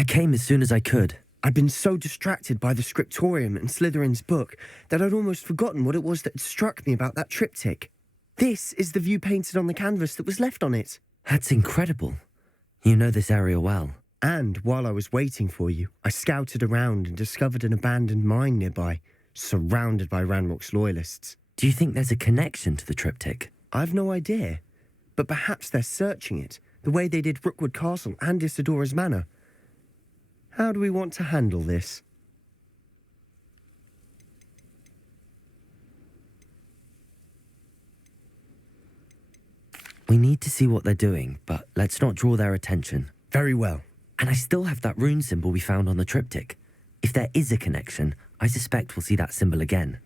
I came as soon as I could. I'd been so distracted by the scriptorium and Slytherin's book that I'd almost forgotten what it was that had struck me about that triptych. This is the view painted on the canvas that was left on it. That's incredible. You know this area well. And while I was waiting for you, I scouted around and discovered an abandoned mine nearby, surrounded by Ranrock's loyalists. Do you think there's a connection to the triptych? I've no idea, but perhaps they're searching it, the way they did Rookwood Castle and Isidora's Manor. How do we want to handle this? We need to see what they're doing, but let's not draw their attention. Very well. And I still have that rune symbol we found on the triptych. If there is a connection, I suspect we'll see that symbol again.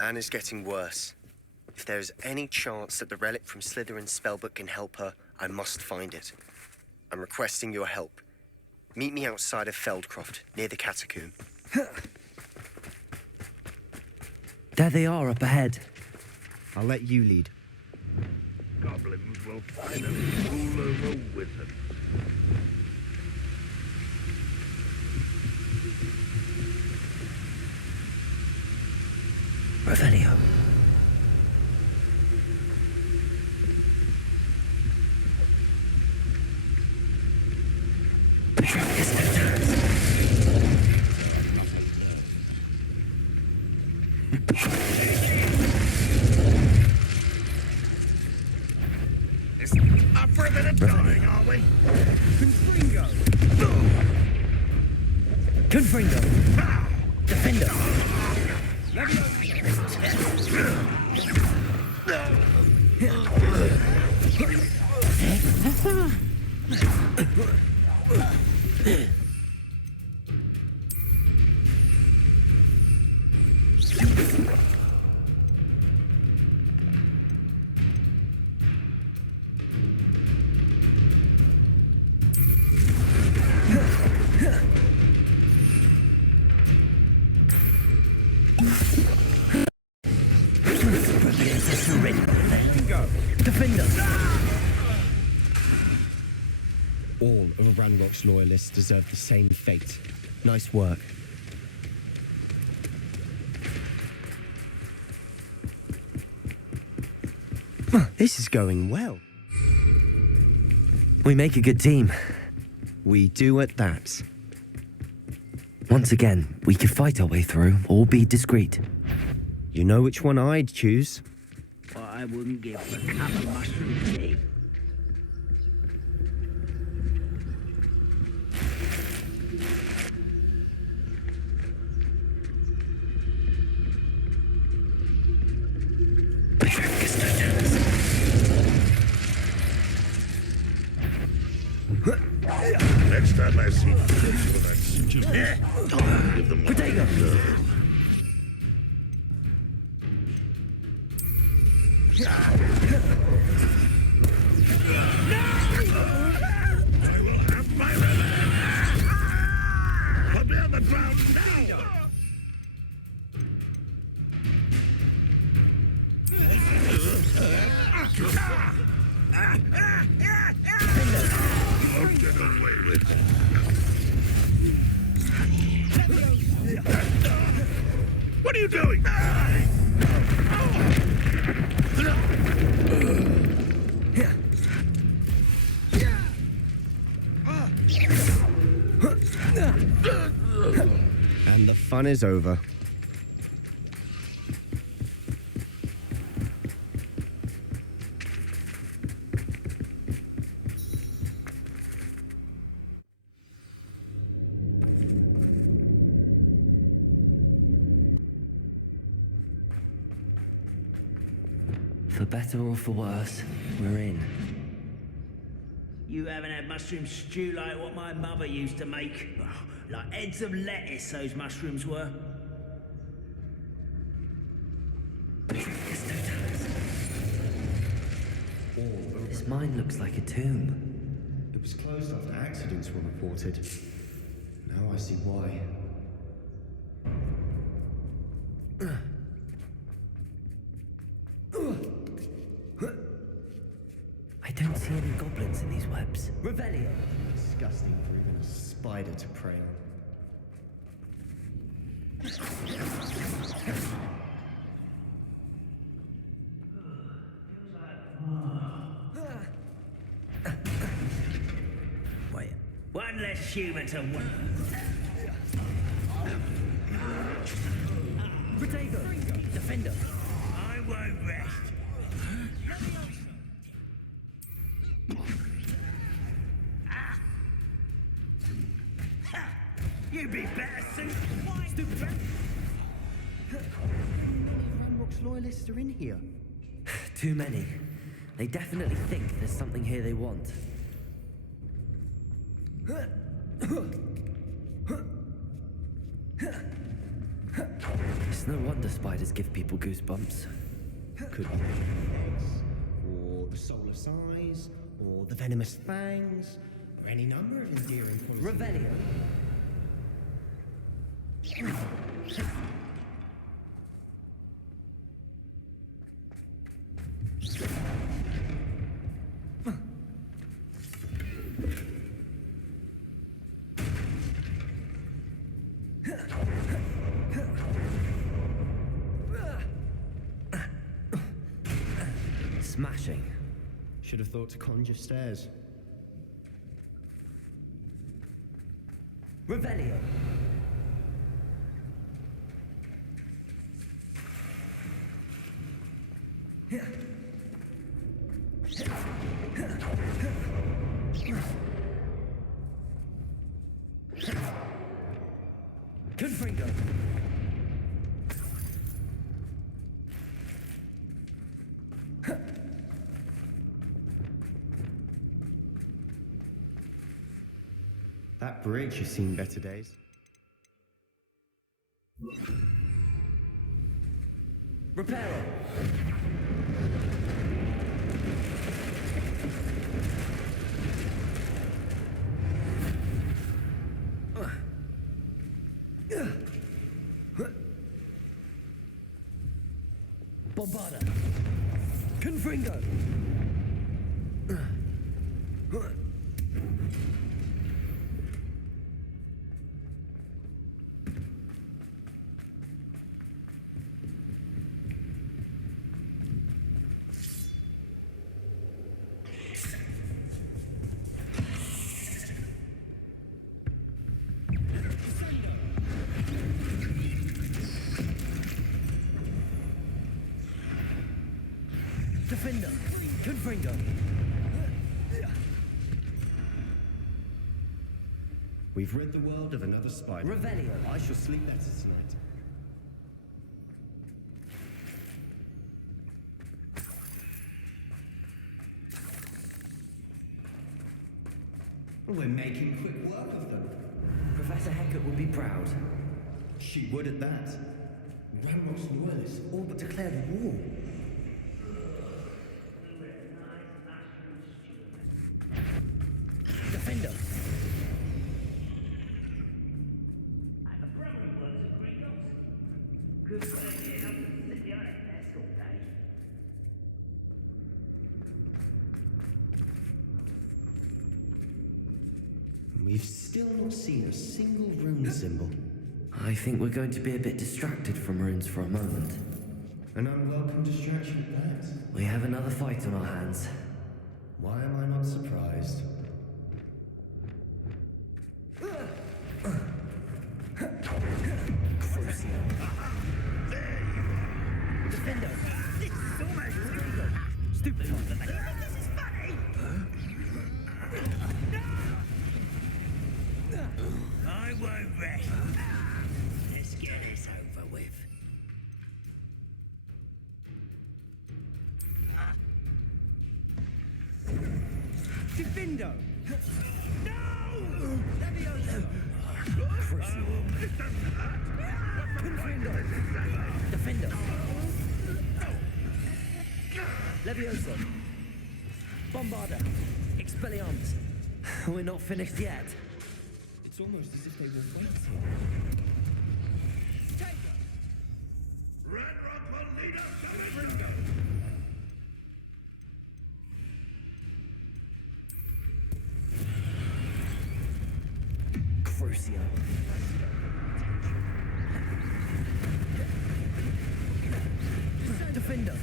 Anne is getting worse. If there is any chance that the relic from Slytherin's spellbook can help her, I must find it. I'm requesting your help. Meet me outside of Feldcroft, near the catacomb. There they are, up ahead. I'll let you lead. Goblins will finally rule over wizards. Revelio. It's upper than a dying, are we? Confringo! Confringo! Defender! All of Ranrock's loyalists deserve the same fate. Nice work. This is going well. We make a good team. We do at that. Once again, we could fight our way through or be discreet. You know which one I'd choose? I wouldn't give a cup of mushroom tea. Next time I see kids with that stupid, I'll give them what they deserve. I will have my revenge! I'll be on the ground now! I'll get away with it. What are you doing? And the fun is over. For better or for worse, we're in. You haven't had mushroom stew like what my mother used to make. Oh, like heads of lettuce, those mushrooms were. This mine looks like a tomb. It was closed after accidents were reported. Now I see why. I don't see any goblins in these webs. Revelio! disgusting for even a spider to prey on. Wait, one less human to work. Diagon, defender. I won't rest. You'd be better suited. Stupid rat. Ranrock's loyalists are in here. Too many. They definitely think there's something here they want. It's no wonder spiders give people goosebumps. Could be the eggs, or the soulless eyes, or the venomous fangs, or any number of endearing qualities. Revelio. Smashing. Should have thought to conjure stairs. Revelio. Confringo. That bridge has seen better days. Reparo. Bombarda. Confringo. Defender. Confringo. We've rid the world of another spider. Revelio. I shall sleep better tonight. We're making quick work of them. Professor Hecat would be proud. She would at that. Ranrock's loyalists all but declared war. Defender. Good idea. Sit behind a desk all day. We've still not seen a single rune symbol. I think we're going to be a bit distracted from runes for a moment. An unwelcome distraction at that. We have another fight on our hands. Why am I not surprised? Defender. This is almost Stupid. This is funny! No! I won't rest. Let's get this over with. Defender. No! Defender. Levioso. Bombarda. Expelliarmus. We're not finished yet. It's almost as if they were waiting. Ranrock will lead us to Ringo. Crucio. Defender.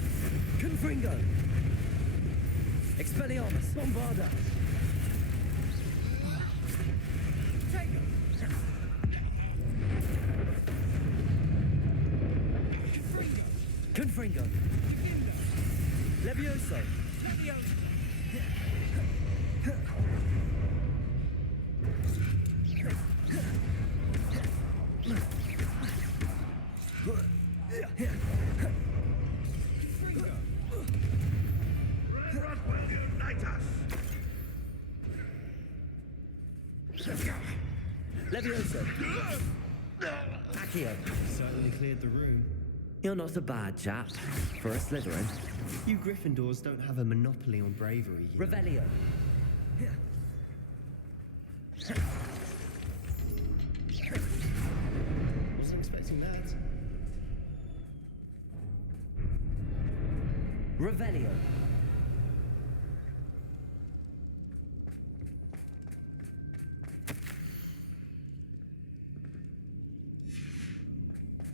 Confringo. Expelliarmus. Bombarda. Confringo. Levioso. Levioso. Accio. Certainly cleared the room. You're not a bad chap for a Slytherin. You Gryffindors don't have a monopoly on bravery. Revelio. Wasn't expecting that. Revelio.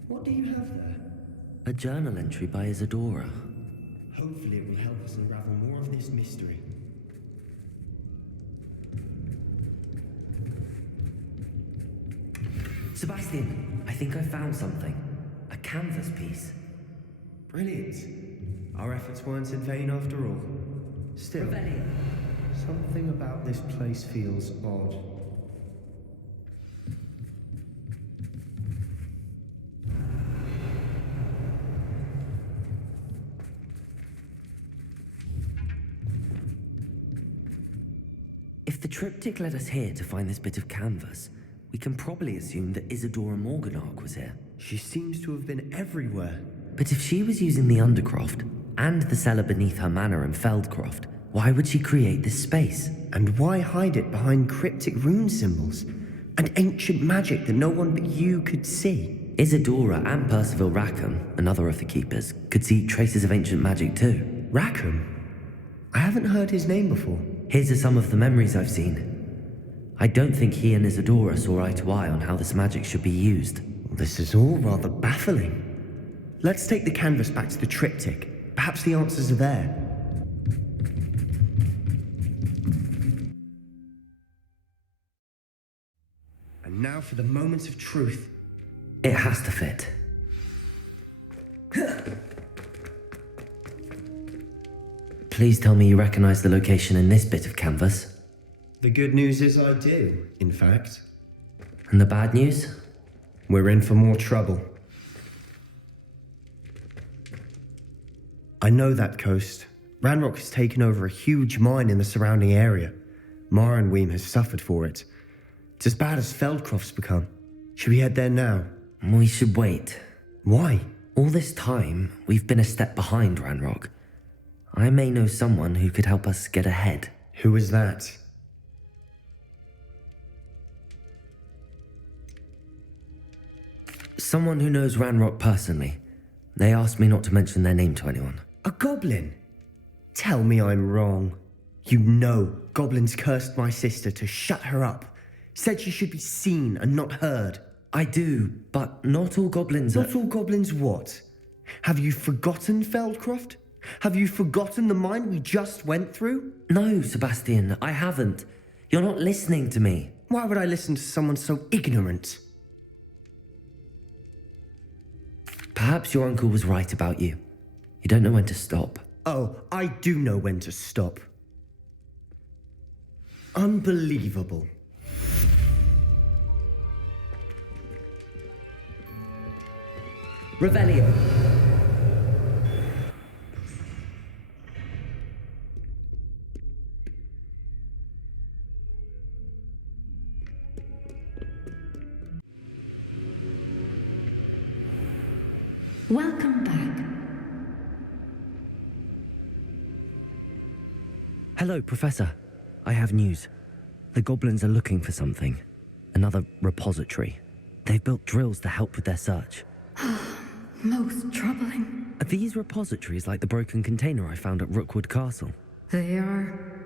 What do you have there? A journal entry by Isadora. Hopefully it will help us unravel more of this mystery. Sebastian, I think I found something. A canvas piece. Brilliant. Our efforts weren't in vain after all. Still, Revelio. something about this place feels odd. If the triptych led us here to find this bit of canvas, we can probably assume that Isadora Morganach was here. She seems to have been everywhere. But if she was using the Undercroft and the cellar beneath her manor in Feldcroft, why would she create this space? And why hide it behind cryptic rune symbols and ancient magic that no one but you could see? Isadora and Percival Rackham, another of the keepers, could see traces of ancient magic too. Rackham? I haven't heard his name before. Here's are some of the memories I've seen. I don't think he and Isadora saw eye to eye on how this magic should be used. This is all rather baffling. Let's take the canvas back to the triptych. Perhaps the answers are there. And now for the moment of truth. It has to fit. Please tell me you recognize the location in this bit of canvas. The good news is I do, in fact. And the bad news? We're in for more trouble. I know that coast. Ranrock has taken over a huge mine in the surrounding area. Marenweem has suffered for it. It's as bad as Feldcroft's become. Should we head there now? We should wait. Why? All this time, we've been a step behind Ranrock. I may know someone who could help us get ahead. Who is that? Someone who knows Ranrock personally. They asked me not to mention their name to anyone. A goblin? Tell me I'm wrong. You know goblins cursed my sister to shut her up. Said she should be seen and not heard. I do, but not all goblins are... Not all goblins what? Have you forgotten Feldcroft? Have you forgotten the mine we just went through? No, Sebastian, I haven't. You're not listening to me. Why would I listen to someone so ignorant? Perhaps your uncle was right about you. You don't know when to stop. Oh, I do know when to stop. Unbelievable. Revelio. Welcome back. Hello, Professor. I have news. The goblins are looking for something. Another repository. They've built drills to help with their search. Most troubling. Are these repositories like the broken container I found at Rookwood Castle? They are.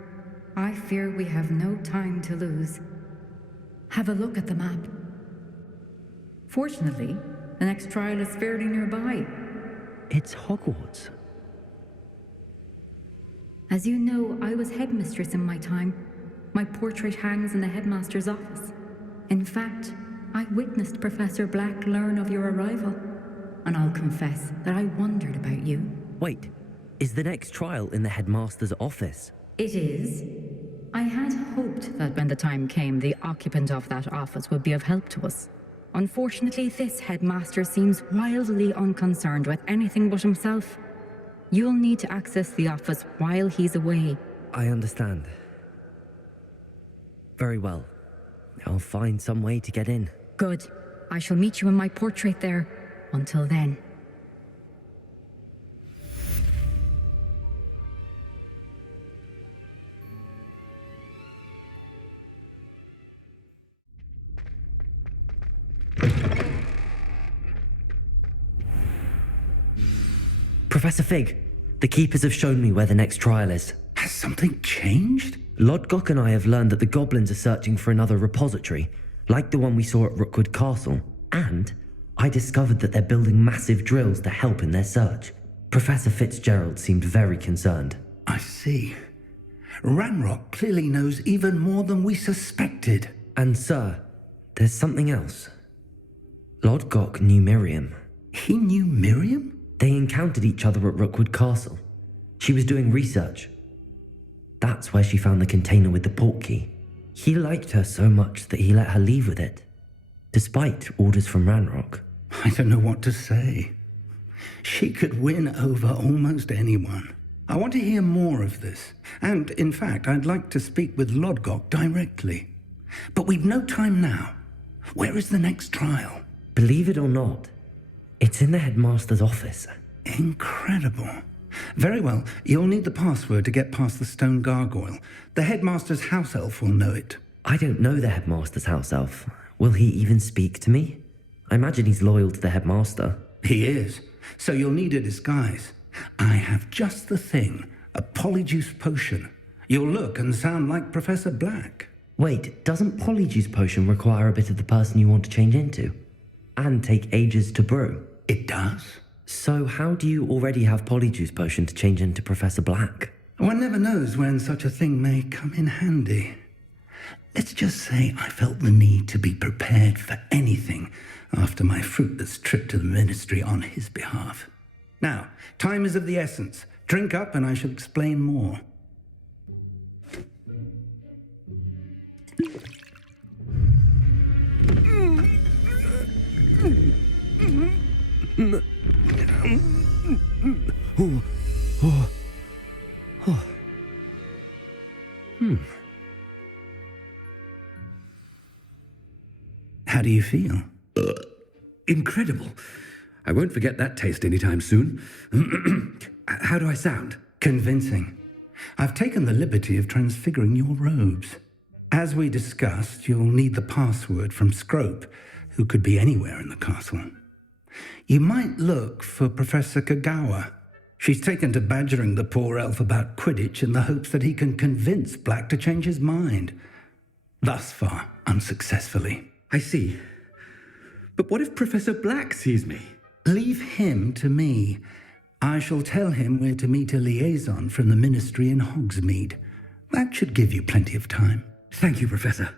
I fear we have no time to lose. Have a look at the map. Fortunately, the next trial is fairly nearby. It's Hogwarts. As you know, I was headmistress in my time. My portrait hangs in the headmaster's office. In fact, I witnessed Professor Black learn of your arrival. And I'll confess that I wondered about you. Wait, is the next trial in the headmaster's office? It is. I had hoped that when the time came, the occupant of that office would be of help to us. Unfortunately, this headmaster seems wildly unconcerned with anything but himself. You'll need to access the office while he's away. I understand. Very well. I'll find some way to get in. Good. I shall meet you in my portrait there. Until then. Professor Fig, the Keepers have shown me where the next trial is. Has something changed? Lodgok and I have learned that the goblins are searching for another repository, like the one we saw at Rookwood Castle. And I discovered that they're building massive drills to help in their search. Professor Fitzgerald seemed very concerned. I see. Ranrock clearly knows even more than we suspected. And sir, there's something else. Lodgok knew Miriam. He knew Miriam? They encountered each other at Rookwood Castle. She was doing research. That's where she found the container with the portkey. He liked her so much that he let her leave with it, despite orders from Ranrock. I don't know what to say. She could win over almost anyone. I want to hear more of this. And, in fact, I'd like to speak with Lodgok directly. But we've no time now. Where is the next trial? Believe it or not, it's in the headmaster's office. Incredible. Very well, you'll need the password to get past the stone gargoyle. The headmaster's house elf will know it. I don't know the headmaster's house elf. Will he even speak to me? I imagine he's loyal to the headmaster. He is. So you'll need a disguise. I have just the thing. A polyjuice potion. You'll look and sound like Professor Black. Wait, doesn't Polyjuice Potion require a bit of the person you want to change into? And take ages to brew? It does. So how do you already have Polyjuice Potion to change into Professor Black? One never knows when such a thing may come in handy. Let's just say I felt the need to be prepared for anything after my fruitless trip to the ministry on his behalf. Now, time is of the essence. Drink up and I shall explain more. How do you feel? Incredible. I won't forget that taste anytime soon. How do I sound? Convincing. I've taken the liberty of transfiguring your robes. As we discussed, you'll need the password from Scrope, who could be anywhere in the castle. You might look for Professor Kagawa. She's taken to badgering the poor elf about Quidditch in the hopes that he can convince Black to change his mind. Thus far, unsuccessfully. I see. But what if Professor Black sees me? Leave him to me. I shall tell him we're to meet a liaison from the ministry in Hogsmeade. That should give you plenty of time. Thank you, Professor.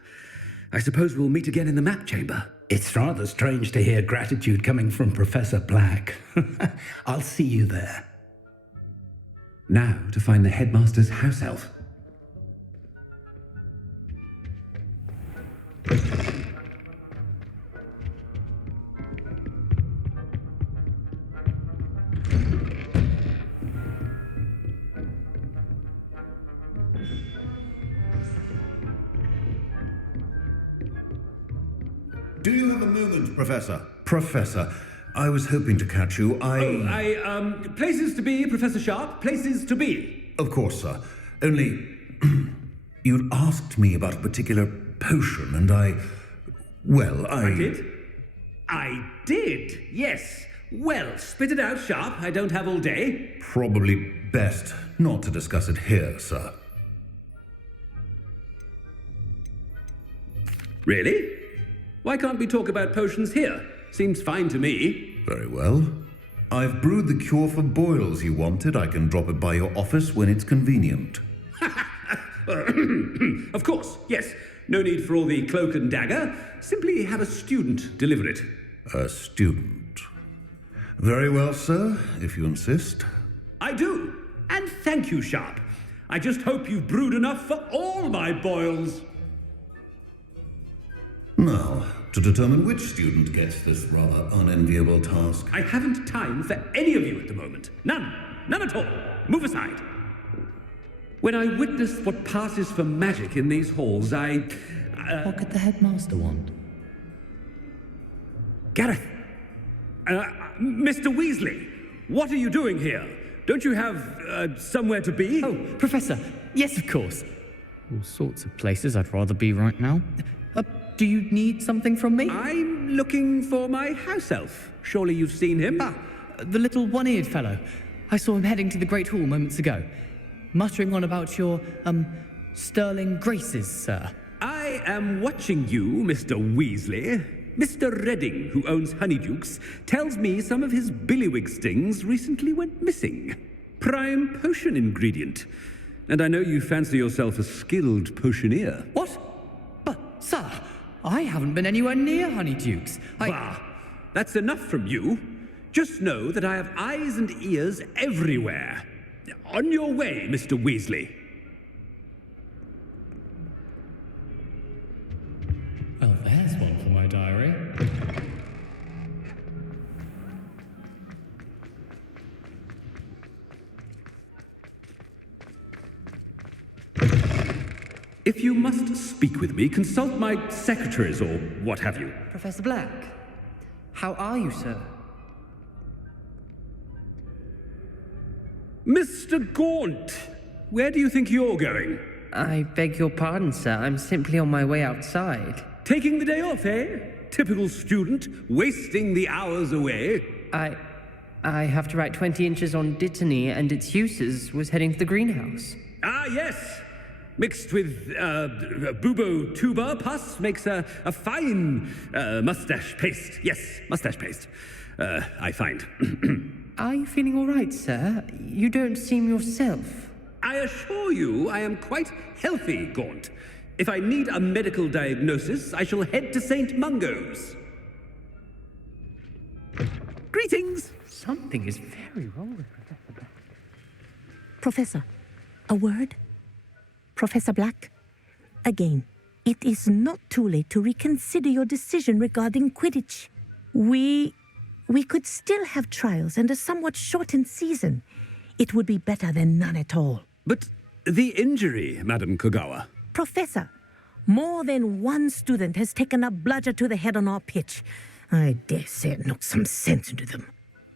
I suppose we'll meet again in the map chamber. It's rather strange to hear gratitude coming from Professor Black. I'll see you there. Now to find the headmaster's house elf. Do you have a moment, Professor? Professor, I was hoping to catch you. Places to be, Professor Sharp, places to be. Of course, sir. Only, you'd asked me about a particular potion, and I did? I did, yes. Well, spit it out, Sharp. I don't have all day. Probably best not to discuss it here, sir. Really? Why can't we talk about potions here? Seems fine to me. Very well. I've brewed the cure for boils you wanted. I can drop it by your office when it's convenient. Of course, yes. No need for all the cloak and dagger. Simply have a student deliver it. A student. Very well, sir, if you insist. I do. And thank you, Sharp. I just hope you've brewed enough for all my boils. Now, to determine which student gets this rather unenviable task. I haven't time for any of you at the moment. None. None at all. Move aside. When I witness what passes for magic in these halls, What could the headmaster want? Gareth! Mr. Weasley! What are you doing here? Don't you have, somewhere to be? Oh, Professor. Yes, of course. All sorts of places I'd rather be right now. Do you need something from me? I'm looking for my house elf. Surely you've seen him? Ah, the little one-eared fellow. I saw him heading to the Great Hall moments ago, muttering on about your, sterling graces, sir. I am watching you, Mr. Weasley. Mr. Redding, who owns Honeydukes, tells me some of his billywig stings recently went missing. Prime potion ingredient. And I know you fancy yourself a skilled potioneer. What? But, sir, I haven't been anywhere near Honeydukes. Bah! That's enough from you. Just know that I have eyes and ears everywhere. On your way, Mr. Weasley. Well, there's one for my diary. If you must speak with me, consult my secretaries or what have you. Professor Black, how are you, sir? Mr. Gaunt, where do you think you're going? I beg your pardon, sir. I'm simply on my way outside. Taking the day off, eh? Typical student, wasting the hours away. I have to write 20 inches on Dittany and its uses. Was heading to the greenhouse. Ah, yes. Mixed with bubo tuber pus makes a fine mustache paste. Yes, mustache paste. I find. Are you feeling all right, sir? You don't seem yourself. I assure you I am quite healthy, Gaunt. If I need a medical diagnosis, I shall head to St. Mungo's. Greetings! Something is very wrong with Professor Black. Professor, a word? Professor Black, again, it is not too late to reconsider your decision regarding Quidditch. We could still have trials and a somewhat shortened season. It would be better than none at all. But the injury, Madam Kogawa. Professor, more than one student has taken a bludger to the head on our pitch. I dare say it knocked some sense into them.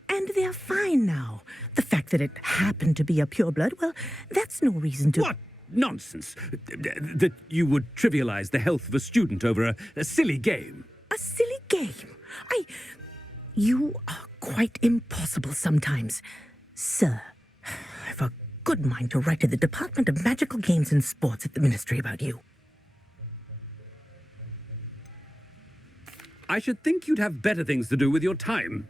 And they're fine now. The fact that it happened to be a pureblood, well, that's no reason to... What nonsense! That you would trivialize the health of a student over a silly game. A silly game? You are quite impossible sometimes. Sir, I've a good mind to write to the Department of Magical Games and Sports at the Ministry about you. I should think you'd have better things to do with your time.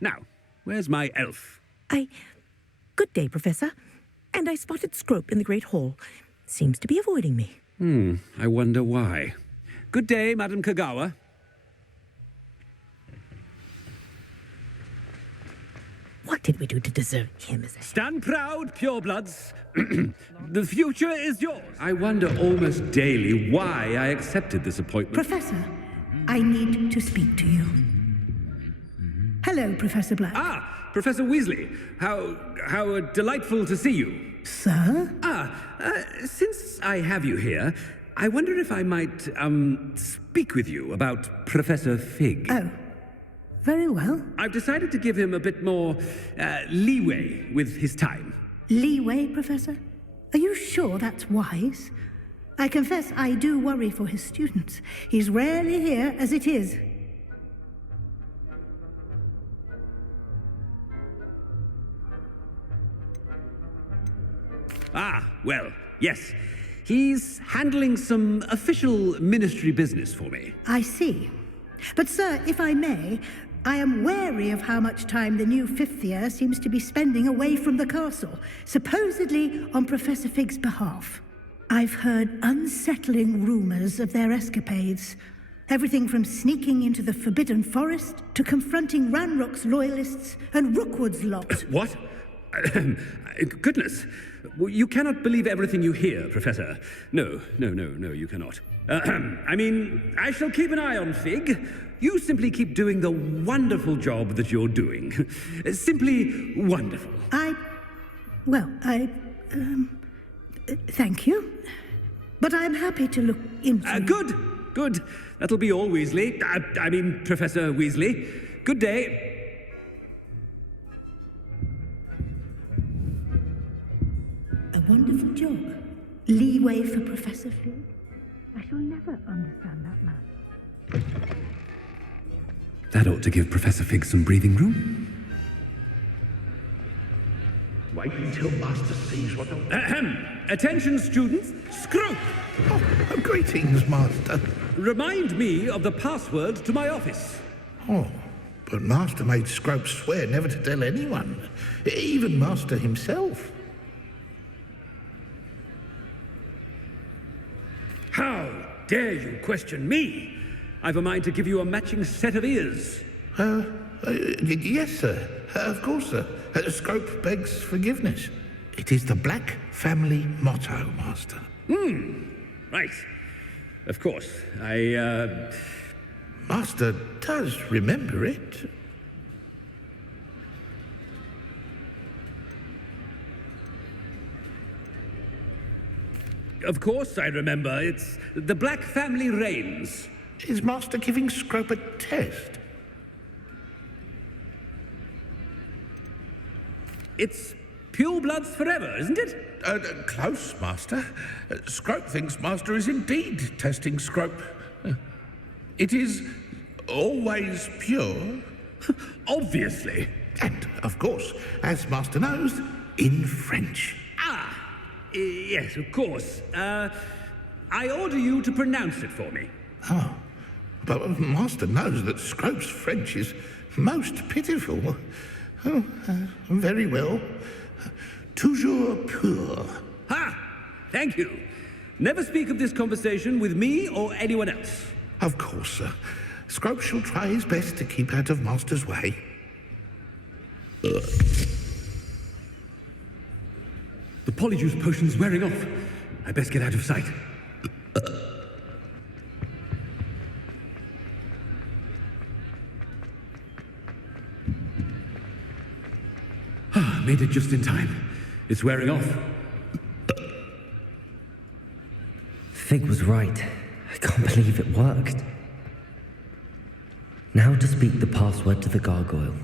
Now, where's my elf? Good day, Professor. And I spotted Scrope in the Great Hall. Seems to be avoiding me. I wonder why. Good day, Madam Kogawa. What did we do to deserve him as a... Stand proud, purebloods. The future is yours. I wonder almost daily why I accepted this appointment. Professor, I need to speak to you. Hello, Professor Black. Ah, Professor Weasley. How delightful to see you. Sir? Since I have you here, I wonder if I might, speak with you about Professor Fig. Oh, very well. I've decided to give him a bit more, leeway with his time. Leeway, Professor? Are you sure that's wise? I confess I do worry for his students. He's rarely here as it is. Ah, well, yes. He's handling some official ministry business for me. I see. But, sir, if I may, I am wary of how much time the new fifth year seems to be spending away from the castle, supposedly on Professor Fig's behalf. I've heard unsettling rumors of their escapades. Everything from sneaking into the Forbidden Forest to confronting Ranrock's loyalists and Rookwood's lot. What? Goodness. You cannot believe everything you hear, Professor. No, you cannot. I mean, I shall keep an eye on Fig. You simply keep doing the wonderful job that you're doing. Simply wonderful. Thank you. But I'm happy to look into... Good. That'll be all, Weasley. I mean, Professor Weasley. Good day. A wonderful job. Leeway for Professor Fig. I shall never understand that man. That ought to give Professor Fig some breathing room. Wait until Master sees what Attention, students. Scrope! Oh, greetings, Master. Remind me of the password to my office. Oh, but Master made Scrope swear never to tell anyone, even Master himself. How dare you question me? I've a mind to give you a matching set of ears. Yes, sir. Of course, sir. Scrope begs forgiveness. It is the Black family motto, Master. Right. Of course. Master does remember it. Of course I remember. It's the Black family reigns. Is Master giving Scrope a test? It's pure bloods forever, isn't it? Close, Master. Scrope thinks Master is indeed testing Scrope. It is always pure. Obviously. And, of course, as Master knows, in French. Yes, of course. I order you to pronounce it for me. Oh, but Master knows that Scrope's French is most pitiful. Oh, very well. Toujours pur. Ha! Thank you. Never speak of this conversation with me or anyone else. Of course, sir. Scrope shall try his best to keep out of Master's way. The polyjuice potion's wearing off. I best get out of sight. Made it just in time. It's wearing off. Fig was right. I can't believe it worked. Now to speak the password to the gargoyle.